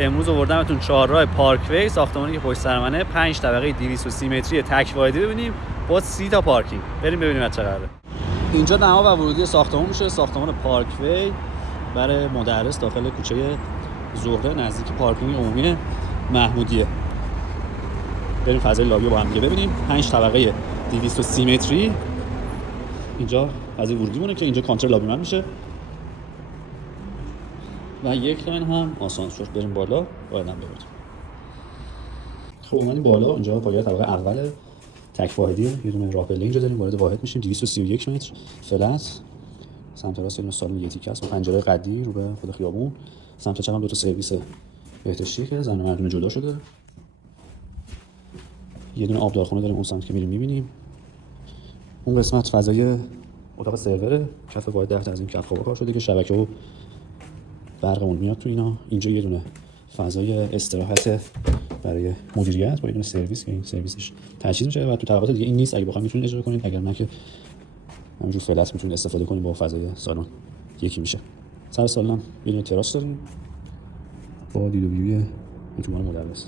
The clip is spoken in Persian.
امروز آوردمتون چهارراه پارکوی، ساختمانی که پشت سر منه، 5 طبقه 230 متری تک واحدی ببینیم با 30 تا پارکینگ. بریم ببینیم چه قراره. اینجا دما و ورودی ساختمان میشه، ساختمان پارکوی برای مدرس داخل کوچه زهره نزدیک پارکینگ عمومی محمودیه. بریم فضای لابی رو با هم دیگه ببینیم. 5 طبقه 230 متری. اینجا فضای ورودی مونه که اینجا کانتر لابی من میشه و یک لاین هم آسانسور. بریم بالا باید هم ببریم. خب اومدیم بالا. اینجا پایه طبقه اول تک واحدیه، یه دونه راه پله اینجا داریم، وارد واحد میشیم. 231 متر فلت. سمت راست یه دونه سالن یه تیکه است با پنجره قدی رو به خود خیابون. سمت چپ هم دو تا سرویس بهداشتی که زن و مردونه جدا شده. یه دونه آبدارخونه داریم اون سمت که میریم میبینیم. اون قسمت فضای اتاق سروره، کف واحد 10 از این کف خوابا کار شده که شبکه و برقمون میاد تو اینا. اینجا یه دونه فضای استراحت برای مدیریت با یه دونه سرویس که این سرویسش تجهیز میشه و تو طبقات دیگه این نیست. اگه بخواید میتونید اجرا کنید، اگر نه که همینجور فلت میتونید استفاده کنید. با فضای سالن یکی میشه. سر سالن یه دونه تراس داریم با دید و ویوی اتوبان مدرس.